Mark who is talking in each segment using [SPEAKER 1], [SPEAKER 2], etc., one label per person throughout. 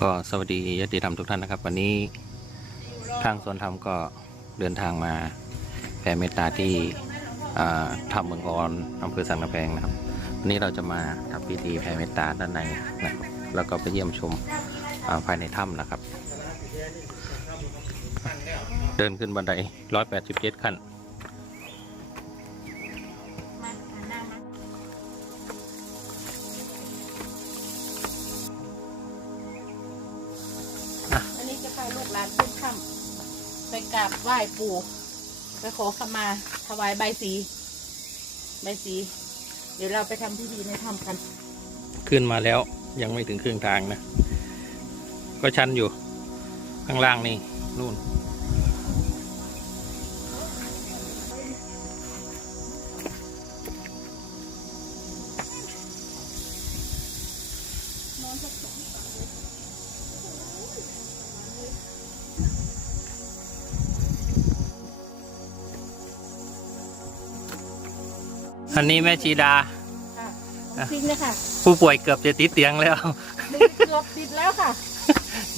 [SPEAKER 1] ก็สวัสดีญาติธรรมทุกท่านนะครับ วันนี้ทางสวนธรรมก็เดินทางมาแผ่เมตตาที่อ่าธรรมเมืองออนอำเภอสันกำแพงนะครับ วันนี้เราจะมาทำพิธีแผ่เมตตาด้านในนะครับแล้วก็ไปเยี่ยมชมภายในถ้ำนะครับ เดินขึ้นบันได 187 ขั้น
[SPEAKER 2] ไหว้ปู่ไปขอขมาถวายใบสี ใบสี เดี๋ยวเราไปทำพิธีในถ้ำกัน
[SPEAKER 1] ขึ้นมาแล้วยังไม่ถึงครึ่งทางนะ ก็ชันอยู่ ข้างล่างนี่นู่น อันนี้แม่ชีดา
[SPEAKER 2] ค่ะ
[SPEAKER 1] อะ
[SPEAKER 2] จริงเลยค่ะ
[SPEAKER 1] ผู้ป่วยเกือบจะติดเตียงแล้ว
[SPEAKER 2] เกือบติดแล้วค่ะ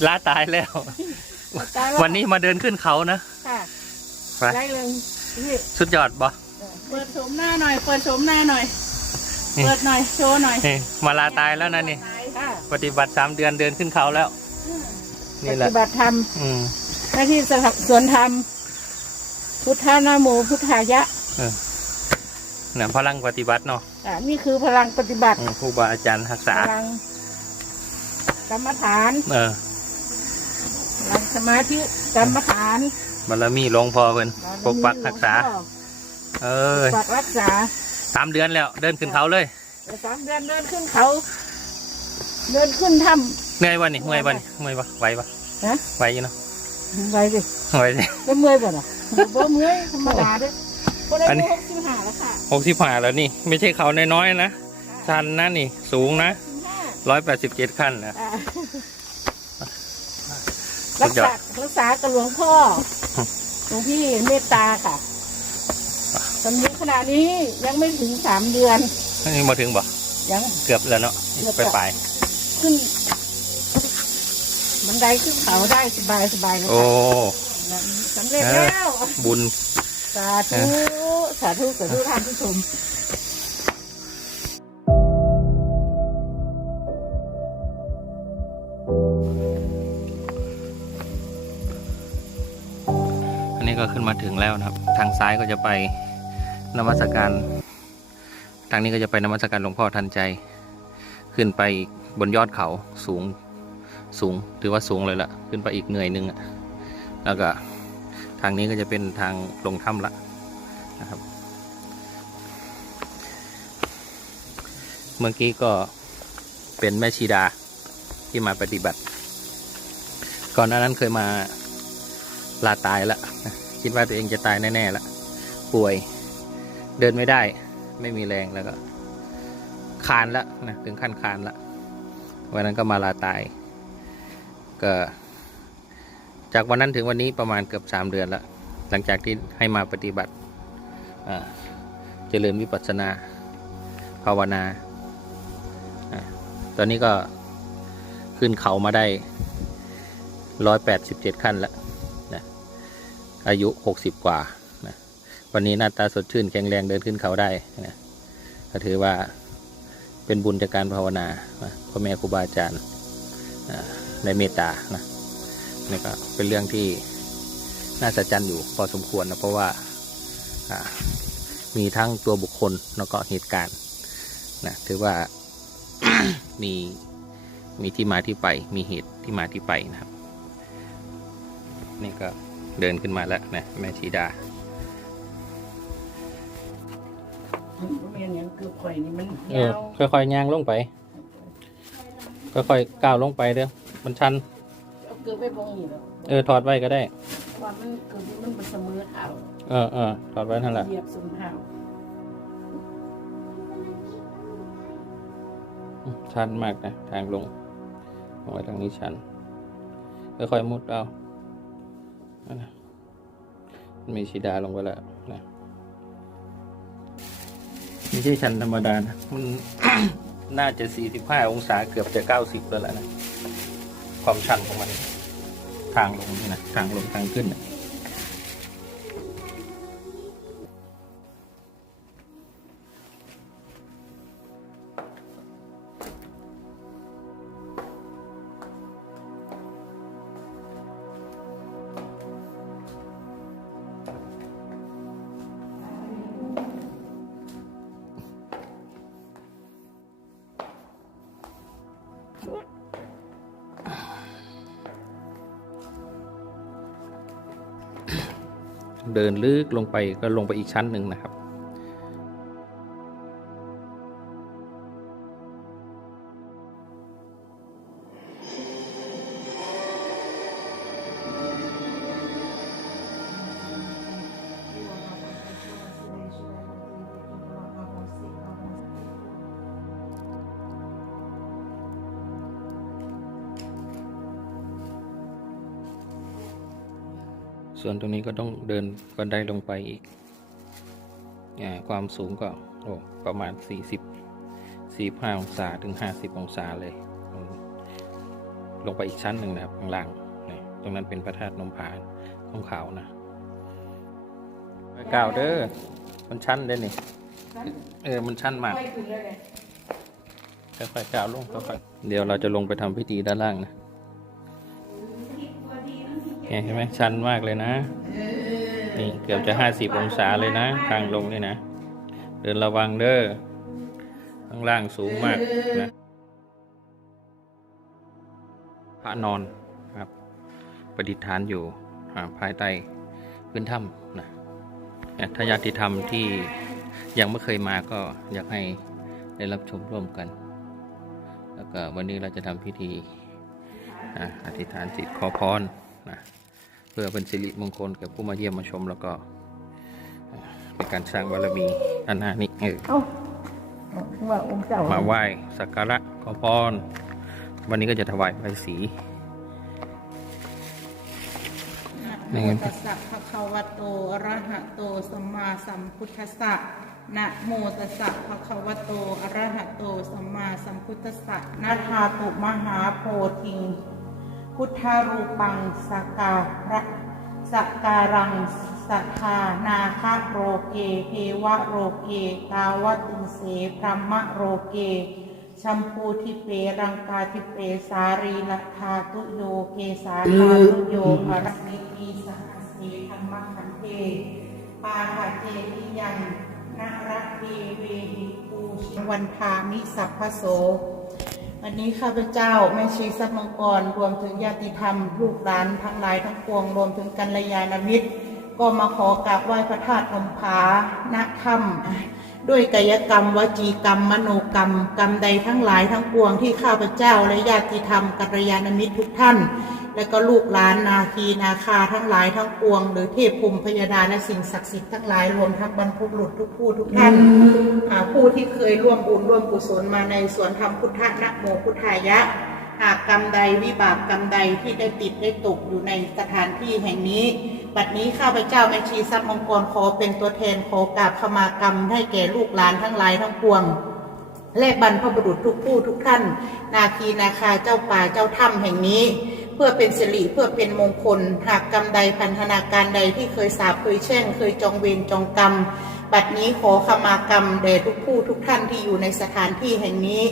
[SPEAKER 1] ล้าตายแล้ว
[SPEAKER 2] ตายแล้
[SPEAKER 1] วันนี้มาเดินขึ้นเขานะ
[SPEAKER 2] ค่ะ
[SPEAKER 1] ไป
[SPEAKER 2] ไล่เลยนี่
[SPEAKER 1] สุดยอดบ่
[SPEAKER 2] เปิดโฉมหน้าหน่อย เปิดโฉมหน้าหน่อย
[SPEAKER 1] นี่
[SPEAKER 2] เปิดหน่อย โชว์หน่อย
[SPEAKER 1] นี่มาลาตายแล้วนะนี่
[SPEAKER 2] ค่ะ
[SPEAKER 1] ปฏิบัติสามเดือนเดินขึ้นเขาแล้ว
[SPEAKER 2] ป
[SPEAKER 1] นี่แหละ
[SPEAKER 2] ฏิบัติธรรม
[SPEAKER 1] อืม
[SPEAKER 2] หน้าที่สวนธรรม พุทธานาโมพุทธายะ
[SPEAKER 1] เนี่ยพลังปฏิบัติเนาะ
[SPEAKER 2] อ่านี่คือพลังปฏิบัติ
[SPEAKER 1] อืมครูบาอาจารย์รักษา
[SPEAKER 2] พลังกรรมฐาน
[SPEAKER 1] เออ
[SPEAKER 2] พลังสมาธิกรรมฐาน
[SPEAKER 1] บารมีหลวงพ่อเพิ่นปกปักรักษา เอ
[SPEAKER 2] ป
[SPEAKER 1] อก
[SPEAKER 2] ปักรักษา
[SPEAKER 1] สามเดือนแล้ว เดินขึ้นเขาเลย
[SPEAKER 2] แต่สามเดือนเดินขึ้นเขา เดินขึ้นถ้
[SPEAKER 1] เหนื่อยวันนี่เมื่อยวันนี่เมื่อยปะไหวปะ
[SPEAKER 2] ฮะ
[SPEAKER 1] ไหวอยู่เนาะำ
[SPEAKER 2] ไปสิ
[SPEAKER 1] ไหวสิ
[SPEAKER 2] ก็เมื่อยบ่น่ะบ่เมื่อยธรรมดาเด้อ คนอา
[SPEAKER 1] อันนี้
[SPEAKER 2] ยุหกสิบห้าแล้วค่ะ
[SPEAKER 1] หกสิบห้าแล้วนี่ ไม่ใช่เขาน้อยๆนะชันนะนี่ สูงนะ
[SPEAKER 2] สิบห้า
[SPEAKER 1] ร้อยแปดสิบเจ็ดขั้นนะ
[SPEAKER 2] อ่า
[SPEAKER 1] สุ
[SPEAKER 2] รั
[SPEAKER 1] ด
[SPEAKER 2] ก
[SPEAKER 1] ยอด
[SPEAKER 2] ษารักษากับหลวงพ่อหลวงพี่เมตตาค่ะตอนนี้ขณะนี้ยังไม่ถึงสามเดือน
[SPEAKER 1] นี่มาถึงบ่
[SPEAKER 2] ยัง
[SPEAKER 1] เกือบแล้วเนาะ
[SPEAKER 2] เกือบ
[SPEAKER 1] ไป
[SPEAKER 2] แล้ว
[SPEAKER 1] ปลาย
[SPEAKER 2] ขึ้นบันไดขึ้นเขาได้สบายสบายเลย
[SPEAKER 1] โอ้
[SPEAKER 2] ค่ะสำเร็จแล้ว
[SPEAKER 1] บุญ
[SPEAKER 2] สาธุ สาธุ สาธุท่านผู้ชม
[SPEAKER 1] อันนี้ก็ขึ้นมาถึงแล้วนะครับ ทางซ้ายก็จะไปนมัสการ ทางนี้ก็จะไปนมัสการหลวงพ่อทันใจ ขึ้นไปบนยอดเขาสูง สูง ถือว่าสูงเลยละขึ้นไปอีกเหนื่อยหนึงอะแล้วก็ ทางนี้ก็จะเป็นทางลงถ้ำละนะครับ เมื่อกี้ก็เป็นแม่ชีดาที่มาปฏิบัติ ก่อนหน้านั้นเคยมาลาตายละคิดว่าตัวเองจะตายแน่ๆล้วป่วยเดินไม่ได้ ไม่มีแรงแล้วก็คานล้วนะถึงขั้นคานล้ววันนั้นก็มาลาตายก็ จากวันนั้นถึงวันนี้ประมาณเกือบสามเดือนแล้วหลังจากที่ให้มาปฏิบัติเจริญวิปัสสนา ภาวนาอตอนนี้ก็ขึ้นเขามาได้ร้อยแปดสิบเจ็ดขั้นแล้วอายุหกสิบกว่านะวันนี้หน้าตาสดชื่นแข็งแรงเดินขึ้นเขาได้นะก็ถือว่าเป็นบุญจากการภาวนาพ่อแม่ครูบาอาจารย์ในเมตตานะ นี่ก็เป็นเรื่องที่น่าสะใจรรย์อยู่พอสมควรนะเพราะว่าอ่ามีทั้งตัวบุคคลแล้วก็เหตุการณ์นะถือว่ามีมีที่มาที่ไป มีเหตุที่มาที่ไปนะครับ นี่ก็เดินขึ้นมาแล้วนะแม่ชีดา
[SPEAKER 2] เมียนอย่างคือข่อยนี่มัน
[SPEAKER 1] เอยา
[SPEAKER 2] ว
[SPEAKER 1] อค่อยๆย่างลงไป ค่อยๆก้าวลงไปเด้อมันชัน
[SPEAKER 2] เอาเกือบไปบงนี่แล้ว
[SPEAKER 1] เออถอดไว้ก็ได้
[SPEAKER 2] ว่ามันเกือบมันเป็นเสมอเท้า
[SPEAKER 1] เออเออถอดไว้นั่นแหละ
[SPEAKER 2] เหยียบส้นเท้า
[SPEAKER 1] ชันมากนะทางลงเอาไว้ทางนี้ชันค่อยๆมุดเอานั่นนะมันมีชีดาลงไปแล้วนะไม่ใช่ชันธรรมดานะมันน่าจะสี่สิบห้าองศาเกือบจะเก้าสิบแล้วแหละนะ ความชันของมัน ทางลงนี่นะทางลงทางขึ้นน่ะ เดินลึกลงไปก็ลงไปอีกชั้นหนึ่งนะครับ ส่วนตรงนี้ก็ต้องเดินบันไดลงไปอีกอาความสูงก็โอ้ประมาณ 40 45องศาถึง 50 องศาเลยอืมลงไปอีกชั้นหนึ่งนะครับข้างล่างนี่ตรงนั้นเป็นพระธาตุนมผาของขาวนะไปกล่าวเด้อมันชั้นเด้อนี่เออมันชั้นมาก
[SPEAKER 3] ไม่ถึงเลยเลย
[SPEAKER 1] ค่อยๆก้าวลงค่อยๆเดี๋ยวเราจะลงไปทำพิธีด้านล่างนะ เห็นไหมชันมากเลยนะ นี่เกือบจะห้าสิบองศาเลยนะทางลงนี่นะ เดินระวังเด้อ ข้างล่างสูงมากนะ พระนอนครับ ประดิษฐานอยู่อ่าภายใต้พื้นถ้ำนะเนี่ยถ้าญาติธรรมที่ยังไม่เคยมาก็อยากให้ได้รับชมร่วมกัน แล้วก็วันนี้เราจะทำพิธีอธิษฐานจิตขอพรนะ เพื่อเป็นสิริมงคลกับผู้มาเยี่ยมมาชมแล้วก็อ่าเป็นการสร้างบารมีอันหน้านี้เออ
[SPEAKER 3] เอ้าว่าองค์เจ้า
[SPEAKER 1] มาไหว้สักการะขอพรวันนี้ก็จะถวายใบสี
[SPEAKER 3] นะโมตัสสะภะคะวะโตอะระหะโตสัมมาสัมพุทธัสสะนะโมตัสสะภะคะวะโตอะระหะโตสัมมาสัมพุทธัสสะนาทาตุมหาโพธิง พุทธารูปังสกการะสกการังสัทธานาคาโรเกเทวะโรเกกาวติเสพรหมโรเกชัมพูทิเปรังกาทิเปสารีลทาตุโยเกสาทาตุโยภรณิตีสหัสสีธรรมขันเทปาหาเจทิยังนาระเทเวหิปูชวันทามิสัพพโส วันนี้ข้าพเจ้าแม่ชีสัพมังกรรวมถึงญาติธรรม ลูกหลานทั้งหลายทั้งปวงรวมถึงกัลยาณมิตร ก็มาขอกราบไหว้พระธาตุลมผาณถ้ำด้วยกายกรรมวจีกรรม มโนกรรม กรรมใดทั้งหลายทั้งปวงที่ข้าพเจ้าและญาติธรรมกัลยาณมิตรทุกท่าน และก็ลูกหลานนาคีนาคาทั้งหลายทั้งปวง หรือเทพภูมิพยดาและสิ่งศักดิ์สิทธิ์ทั้งหลายรวมทั้งบรรพบุรุษทุกผู้ทุกท่านอ่าผู้ที่เคยร่วมบุญร่วมกุศลมาในสวนธรรมพุทธนะโมพุทธายะ หากกรรมใดวิบากกรรมใดที่ได้ติดได้ตกอยู่ในสถานที่แห่งนี้ บัดนี้ข้าพเจ้าแม่ชีทรัพย์มงกรขอเป็นตัวแทนขอกราบขมากรรมให้แก่ลูกหลานทั้งหลายทั้งปวงและบรรพบุรุษทุกผู้ทุกท่าน นาคีนาคาเจ้าป่าเจ้าถ้ำแห่งนี้เพื่อเป็นสิริเพื่อเป็นมงคล หากกรรมใดพันธนาการใดที่เคยสาบเคยแช่ง เคยจองเวรจองกรรม บัดนี้ขอขมากรรมแด่ทุกผู้ทุกท่านที่อยู่ในสถานที่แห่งนี้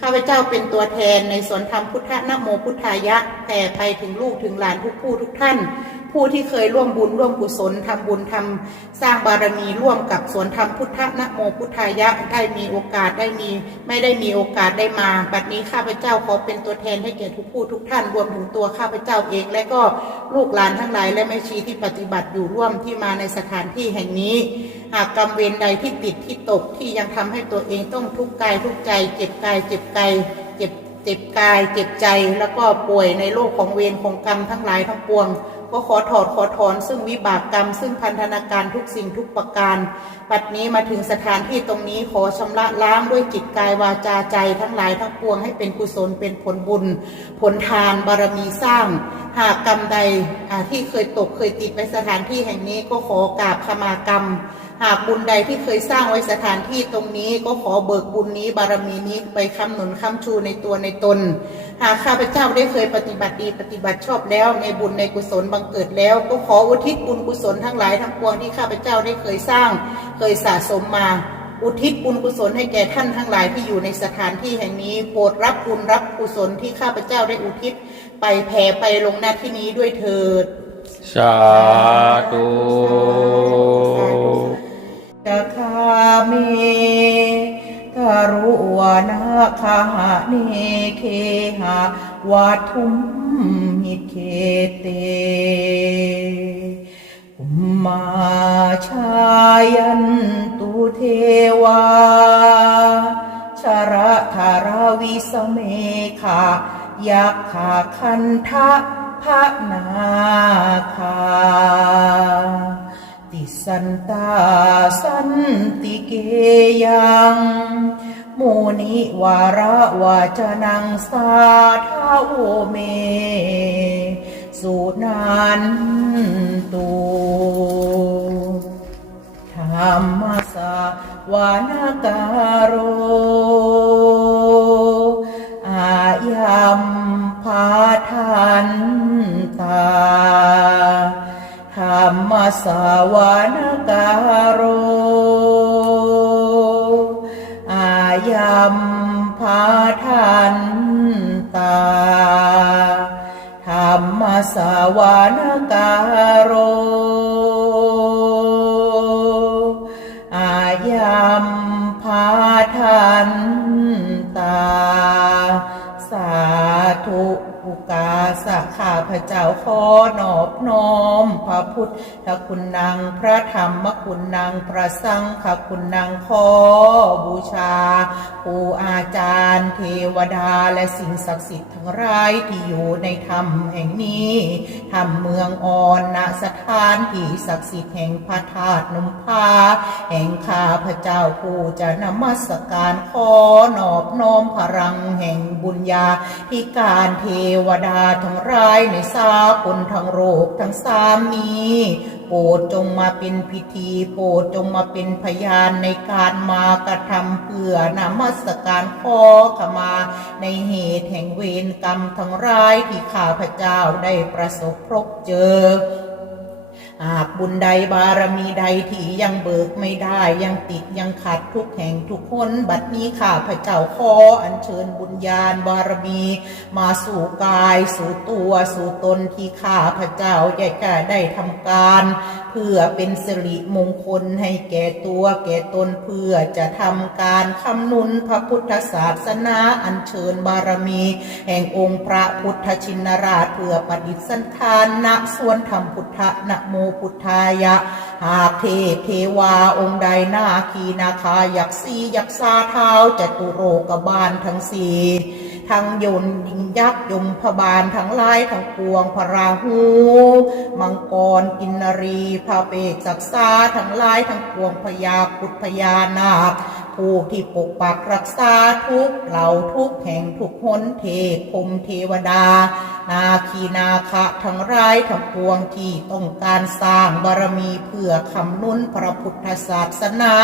[SPEAKER 3] ข้าพเจ้าเป็นตัวแทนในสวนธรรมพุทธนโมพุทธายะแผ่ไปถึงลูกถึงหลานทุกผู้ทุกท่าน ผู้ที่เคยร่วมบุญร่วมกุศลทำบุญทำสร้างบารมีร่วมกับสวนธรรมพุทธนะโมพุทธายะได้มีโอกาสได้มีไม่ได้มีโอกาสได้มา บัดนี้ข้าพเจ้าขอเป็นตัวแทนให้แก่ทุกผู้ทุกท่านรวมถึงตัวข้าพเจ้าเอง และก็ลูกหลานทั้งหลายและแม่ชีที่ปฏิบัติอยู่ร่วมที่มาในสถานที่แห่งนี้ หากกรรมเวรใดที่ติดที่ตกที่ยังทำให้ตัวเองต้องทุกข์กายทุกข์ใจ เจ็บกายเจ็บใจเจ็บเจ็บกายเจ็บใจแล้วก็ป่วยในโลกของเวรของกรรมทั้งหลายทั้งปวง ก็ขอถอดขอถอนซึ่งวิบากกรรม ซึ่งพันธนาการทุกสิ่งทุกประการปัดนี้มาถึงสถานที่ตรงนี้ขอชำระล้างด้วยจิตกายวาจาใจทั้งหลายทั้งปวงให้เป็นกุศลเป็นผลบุญ ผลทานบารมีสร้าง หากกรรมใดที่เคยตกเคยติดไปสถานที่แห่งนี้ก็ขอกราบขมากรรม หากบุญใดที่เคยสร้างไว้สถานที่ตรงนี้ก็ขอเบิกบุญนี้บารมีนี้ไปคำหนุนคำชูในตัวในตน หากข้าพเจ้าได้เคยปฏิบัติดีปฏิบัติชอบแล้วในบุญในกุศลบังเกิดแล้ว ก็ขออุทิศบุญกุศลทั้งหลายทั้งปวงที่ข้าพเจ้าได้เคยสร้าง เคยสะสมมา อุทิศบุญกุศลให้แก่ท่านทั้งหลายที่อยู่ในสถานที่แห่งนี้ โปรดรับบุญรับกุศลที่ข้าพเจ้าได้อุทิศ ไปแผ่ไปลงหน้าที่นี้ด้วยเถิด
[SPEAKER 1] สาธุ
[SPEAKER 3] จะคาเมทารุวานาคาหะเนเคหะวัทุมหิเคเตอุมมาชายันตุเทวาชระธาราวิสเมขะยักขาคันทะพะนาคา สันตาสันติเกยังโมนิวาระวาจนังสาทาโอเม สุนันตุธรรมสาวานาการโรอายัมพาทันตา ธรรมสาวานการโออายัมพาทันตาธรรมสาวานการโเจ้าขอนอบน้อม พระพุทธคุณนางพระธรรมคุณนางพระสังฆคุณนางขอบูชาครูอาจารย์ เทวดาและสิ่งศักดิ์สิทธิ์ทั้งหลายที่อยู่ในธรรมแห่งนี้ธรรมเมืองอ่อนณสถานที่ศักดิ์สิทธิ์แห่งพระธาตุนมพาแห่งข้าพระเจ้าผู้จะนมัสการขอนอบน้อมพลังแห่งบุญญาที่การเทวดาทั้งรายในสากลทั้งโรคทั้งสามีโปรดจงมาเป็นพิธีโปรดจงมาเป็นพยานในการมากระทำเพื่อนมัสการขอขมา ในเหตุแห่งเวรกรรมทั้งร้ายที่ข้าพเจ้าได้ประสบพบเจอ หากบุญใดบารมีใดที่ยังเบิกไม่ได้ยังติดยังขัดทุกแห่งทุกคนบัดนี้ข้าพระเจ้าขออัญเชิญบุญญาณบารมีมาสู่กายสู่ตัวสู่ตนที่ข้าพระเจ้าอยากจะได้ทำการ เพื่อเป็นสิริมงคลให้แก่ตัวแก่ตนเพื่อจะทำการคำนุนพระพุทธศาสนาอัญเชิญบารมี แห่งองค์พระพุทธชินราชเพื่อประดิษฐานณส่วนธรรมพุทธนะโมพุทธายะ หากเทพเทวาองค์ใดนาคีนาคายักษียักษาเท้าจตุโรกบาลทั้งสี่ทั้งยนยิงยักษ์ยมพบาลทั้งลายทั้งปวงพระราหู มังกรกินนรีพระเปกศักษาทั้งลายทั้งปวงพยาคุดพญานาค ผู้ที่ปกปักรักษาทุกเหล่าทุกแห่งทุกหนเทพพรหมเทวดา นาคีนาคะทั้งรายทั้งปวงที่ต้องการสร้างบารมีเพื่อคำนุนพระพุทธศาสนา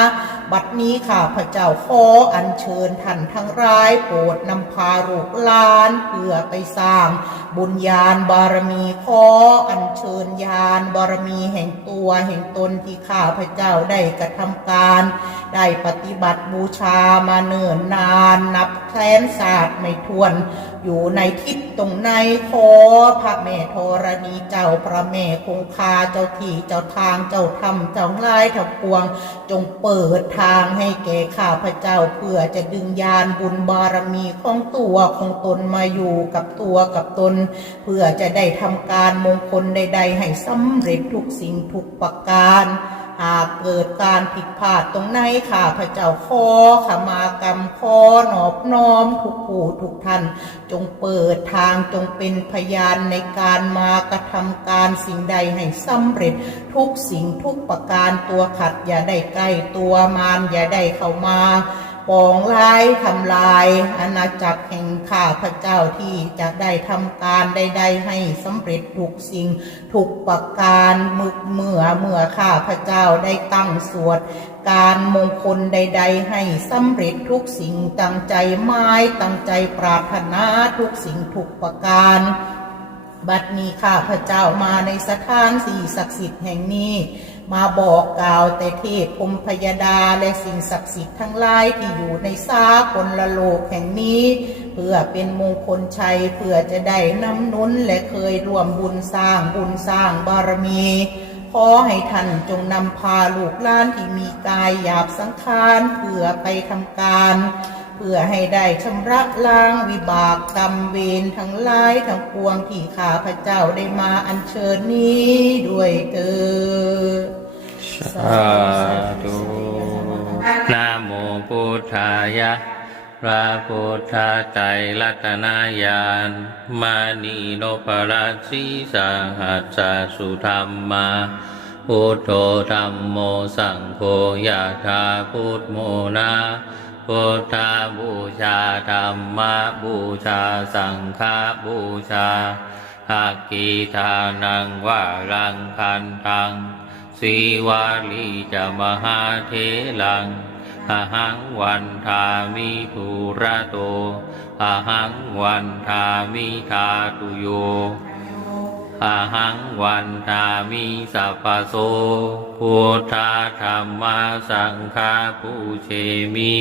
[SPEAKER 3] บัดนี้ข้าพระเจ้าขออัญเชิญท่านทั้งรายโปรดนำพาลูกหลานเพื่อไปสร้าง บุญญาณบารมีขออัญเชิญญาณบารมีแห่งตัวแห่งตนที่ข้าพเจ้าได้กระทำการ ได้ปฏิบัติบูชามาเนิ่นนาน นับแสนศาสตร์ไม่ถ้วน อยู่ในทิศตรงในขอพระแม่ธรณีเจ้าพระแม่คงคาเจ้าที่เจ้าทางเจ้าธรรมเจ้าลายทั้งปวง จงเปิดทางให้แก่ข้าพระเจ้าเพื่อจะดึงยานบุญบารมีของตัวของตนมาอยู่กับตัวกับตน เพื่อจะได้ทำการมงคลใด ๆ ให้สำเร็จทุกสิ่งทุกประการ หาเกิดการผิดพลาดตรงไหนค่ะ พระเจ้าขอขมากรรมขอนอบน้อมทุกผู้ทุกท่าน จงเปิดทางจงเป็นพยานในการมากระทำการสิ่งใดให้สำเร็จทุกสิ่งทุกประการตัวขัดอย่าได้ใกล้ตัวมารอย่าได้เข้ามา ปองลายทำลายอาณาจักรแห่งข้าพระเจ้าที่จะได้ทำการใดๆให้สำเร็จทุกสิ่งทุกประการมึกเมื่อเมื่อข้าพระเจ้าได้ตั้งสวดการมงคลใด ๆ ให้สำเร็จทุกสิ่งตั้งใจไม้ตั้งใจปรารถนาทุกสิ่งทุกประการ บัดนี้ข้าพระเจ้ามาในสถานสี่ศักดิ์สิทธิ์แห่งนี้ มาบอกกล่าวแต่เทพพมพยดาและสิ่งศักดิ์สิทธิ์ทั้งหลายที่อยู่ในสากลละโลกแห่งนี้ เพื่อเป็นมงคลชัยเพื่อจะได้นำนุนและเคยร่วมบุญสร้างบุญสร้างบารมีขอให้ท่านจงนำพาลูกหล้านที่มีกายหยาบสังขารเพื่อไปทำการ เพื่อให้ได้ชำระล้างวิบากกรรมเวรทั้งหลายทั้งปวงที่ข้าพระเจ้าได้มาอัญเชิญนี้ด้วยเถิด
[SPEAKER 1] สาธุนะโมพุทธายะพระพุทธใจรัตนายานมานีโนปราชิสาหัสสุธรรมาพุทโธธรรมโมสังโฆยะธาพุทโมนา พุทธบูชาธรรมบูชาสังฆบูชาอากีทานังวารังคันทังสีวาลีจะมหาเทลังอหังวันทามิภูระโตอหังวันทามิทาตุโย หังวันทามิสัพพโสพุทธาธรรมาสังฆาปูเชมิ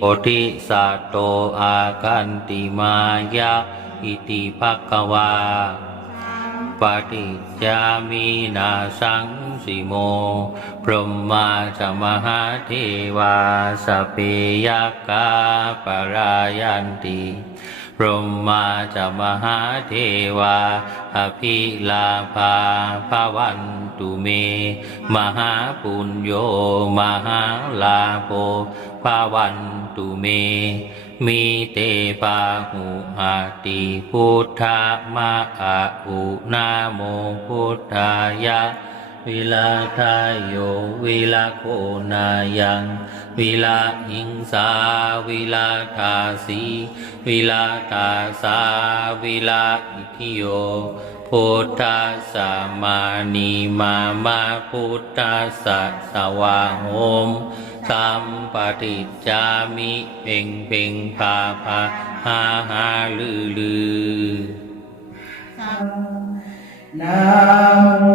[SPEAKER 1] โอทิสัตโตอากันติมายะอิติภคววาปฏิจามีนาสังสิโม พรหมาจมหาเทวาสเปยกาปรายันติ พรหมาจมหาเทวา อภิลาภาภาวันตุเม มหาปุญโย มหาลาโภภาวันตุเม มีเตปาหุอาติพุทธมะอะอุนาโมพุทธายะ วิลาทายโยวิลาโคนายังวิลาหิงสาวิลาทาสีวิลาทาสาวิลาอิทิโยพุทธัสสะมานีมามาพุทธัสสะสวาโหมสัมปฏิจจามิเพ่งเพ่งพาพาหาหาลือลือ
[SPEAKER 3] Namo.